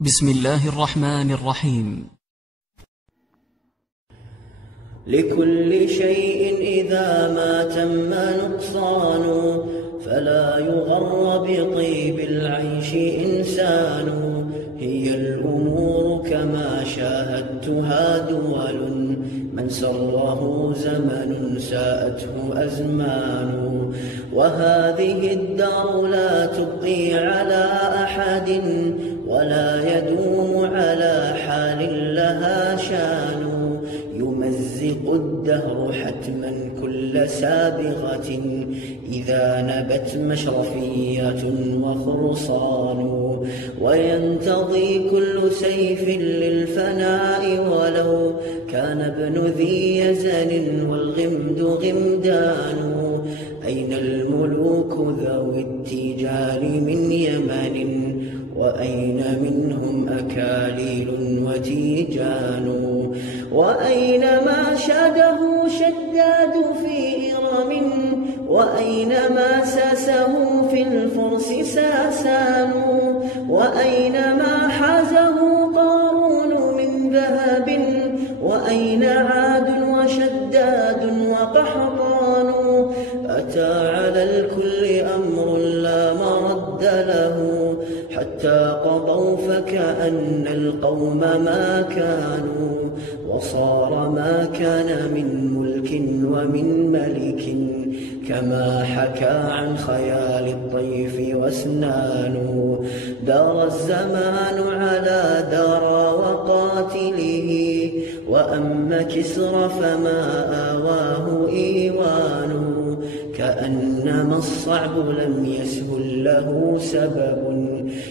بسم الله الرحمن الرحيم. لكل شيء إذا ما تم نقصان، فلا يغر بطيب العيش إنسان. هي الأمور كما شاهدتها دول، من سره زمن ساءته أزمان. وهذه الدار لا تبقي على أحد، ولا يدوم على حال لها شان. يمزق الدهر حتما كل سابغة، إذا نبت مشرفية وخرصان. وينتضي كل سيف للفناء، ولو كان ابن ذي يزن والغمد غمدان. أين الملوك ذوي التيجان من يمن، وأين منهم أكاليل وتيجان. وأين ما شاده شداد في إرم، وأين ما ساسه في الفرس ساسان. وأين ما حازه قارون من ذهب، وأين عاد وشداد وقحطان. أتى على الكل أمر لا مرد له، حتى قضوا فكأن القوم ما كانوا. وصار ما كان من ملك ومن ملك، كما حكى عن خيال الطيف واسنان. دار الزمان على دار وقاتله، وأما كسر فما آواه إيوان. كأنما الصعب لم يسهل له سبب،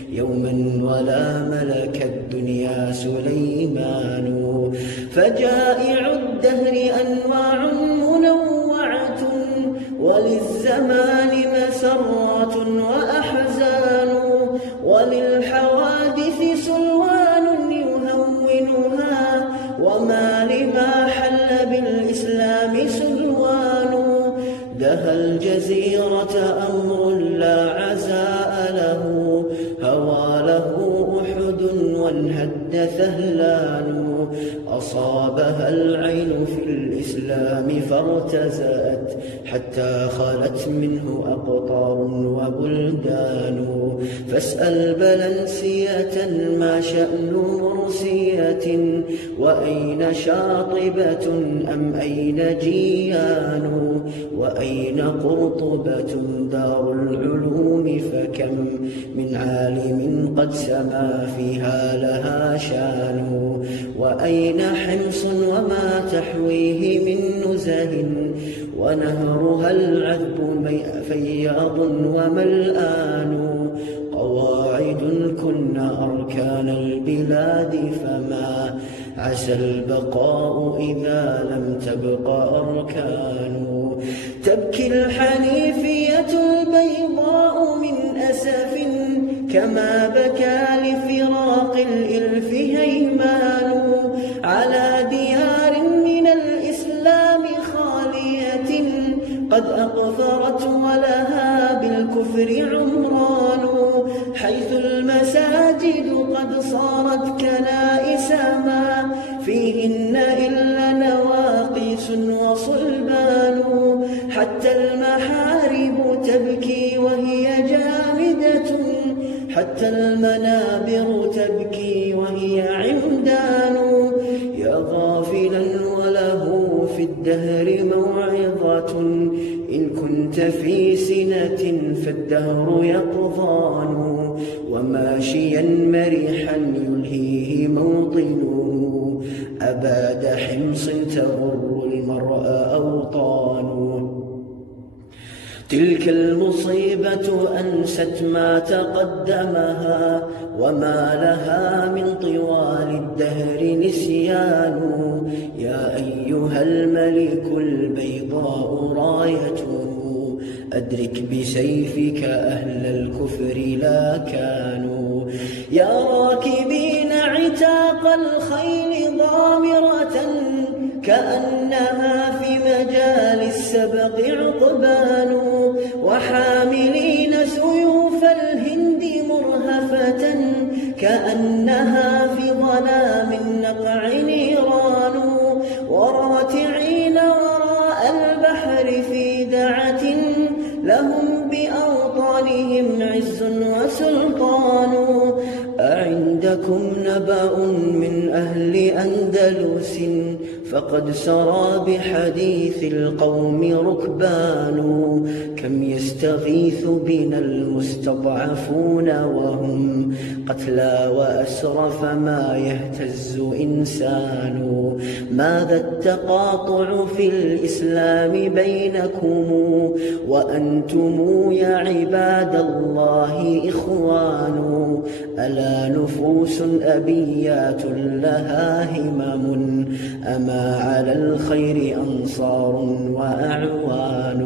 يوما ولا ملك الدنيا سليمان. فجائع الدهر أنواع منوعة، وللزمان مسرات وأحزان. وللحوادث سلوان يهونها، وما لما حل بالإسلام سلوان. دهى الجزيرة أمر لا عزاء له، هوى له أحد وانهد ثهلان. أصابها العين في الإسلام فارتزأت، حتى خلت منه أقطار وبلدان. فاسأل بلنسية ما شأن مرسية، وأين شاطبة أم أين جيان. وأين قرطبة دار العلوم، فكم من عالم قد سما فيها لها شان. وأين حمص وما تحويه من نزه، ونهرها العذب فياض وملآن. قواعد كن أركان البلاد، فما عسى البقاء إذا لم تبق أركان. تبكي الحنيفية البيضاء من أسف، كما بكى لفراق الإلف هيمان. على ديار من الإسلام خالية، قد أقفرت ولها بالكفر عمران. حيث المساجد قد صارت كنائس، ما فيهن إلا نواقيس وصلبان. حتى المحارب تبكي وهي جامدة، حتى المنابر تبكي وهي عمدان. يا غافلا وله في الدهر موعظة، إن كنت في سنة فالدهر يقظان. وماشيا مريحا يلهيه موطنه، أباد حمص تغر المرء أوطان. تلك المصيبة أنست ما تقدمها، وما لها من طوال الدهر نسيان. يا أيها الملك البيضاء رايته، أدرك بسيفك أهل الكفر لا كانوا. يا راكبين عتاق الخيل ضامرة، كأنها في مجال السبق عقبان. وحاملين سيوف الهند مرهفة، كأنها في ظلام النقع نيران، وراتعين وراء البحر في دعة لهم بأوطانهم عز وسلطان. أعندكم نبأ من أهل أندلس فقد سرى بحديث القوم ركبان، كم يستغيث بنا المستضعفون وهم قتلى وأسرى فما يهتز إنسان. ماذا التقاطع في الإسلام بينكم وأنتم يا عباد الله إخوان؟ ألا نفوس أبيات لها همم أما على الخير أنصار وأعوان؟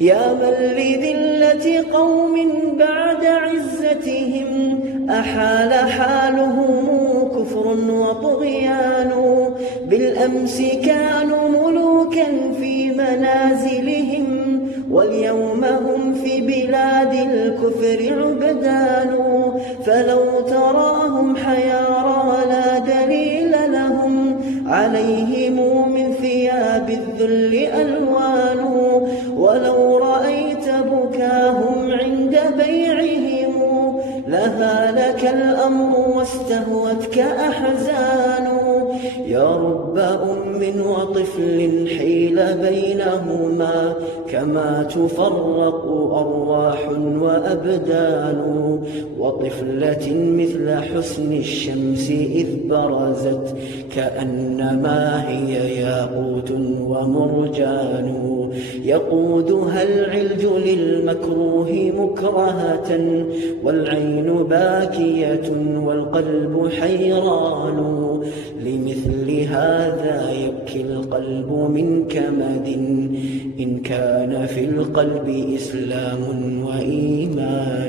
يا من لذلة قوم بعد عزتهم أحال حالهم كفر وطغيان. بالأمس كانوا ملوكا في منازلهم واليوم هم في بلاد الكفر عبدان. فلو تراهم حيارى ولا دليل لهم عليهم من ثياب الذل ألوان. ولو رأيت بكاهم عند بيعهم لهالك الأمر واستهوتك أحزان. يا رب أم وطفل حيل بينهما كما تفرق أرواح وأبدان. وطفلة مثل حسن الشمس إذ برزت كأنما هي ياقوت ومرجان. يقودها العلج للمكروه مكرهة والعين باكية والقلب حيران. لمثل هذا يبكي القلب من كمد إن كان في القلب إسلام وإيمان.